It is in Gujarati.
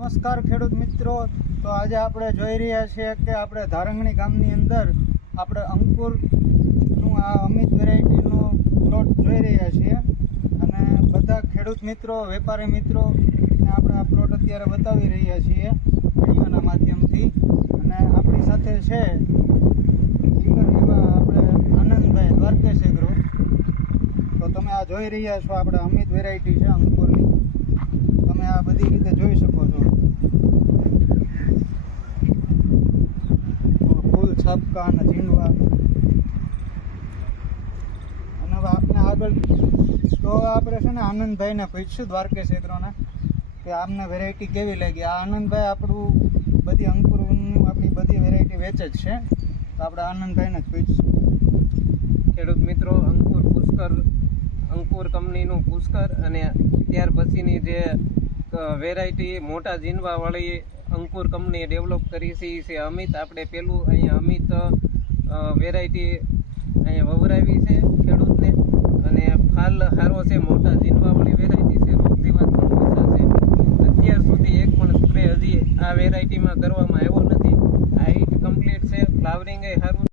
નમસ્કાર ખેડૂત મિત્રો, તો આજે આપણે જોઈ રહ્યા છીએ કે આપણે ધારંગણી ગામની અંદર આપણે અંકુરનું આ અમિત વેરાયટીનો પ્લોટ જોઈ રહ્યા છીએ અને બધા ખેડૂત મિત્રો, વેપારી મિત્રોને આપણે આ પ્લોટ અત્યારે બતાવી રહ્યા છીએ વિડીયોના માધ્યમથી. અને આપણી સાથે છે ડીલર એવા આપણે આનંદભાઈ દ્વારકેશ એગ્રો. તો તમે આ જોઈ રહ્યા છો આપણે અમિત વેરાયટી છે અંકુરની, તમે આ બધી રીતે જોઈ શકો છો. ફૂલ છાપકા અને ઝીંડવા. અને હવે આપણે આગળ તો આપણે છે ને આનંદભાઈને પૂછશું દ્વારકેશ એગ્રોના કે આમને વેરાયટી કેવી લાગી. આ આનંદભાઈ આપણું બધી અંકુરનું આપણી બધી વેરાયટી વેચે જ છે, તો આપણે આનંદભાઈને જ પૂછશું. ખેડૂત મિત્રો, અંકુર કંપનીનું પુષ્કર અને ત્યાર પછીની જે વેરાયટી મોટા ઝીંડવાવાળી અંકુર કંપનીએ ડેવલપ કરી છે એ છે અમિત. આપણે પેલું અહીંયા અમિત વેરાયટી અહીંયા વવરાવી છે ખેડૂતને, અને ફાલ સારો છે, મોટા ઝીંડવાવાળી વેરાયટી છે, રોગ જીવાત પણ ઓછા છે. અત્યાર સુધી એક પણ સ્પ્રે હજી આ વેરાયટીમાં કરવામાં આવ્યો નથી. હાઇટ કમ્પ્લીટ છે, ફ્લાવરિંગ એ સારું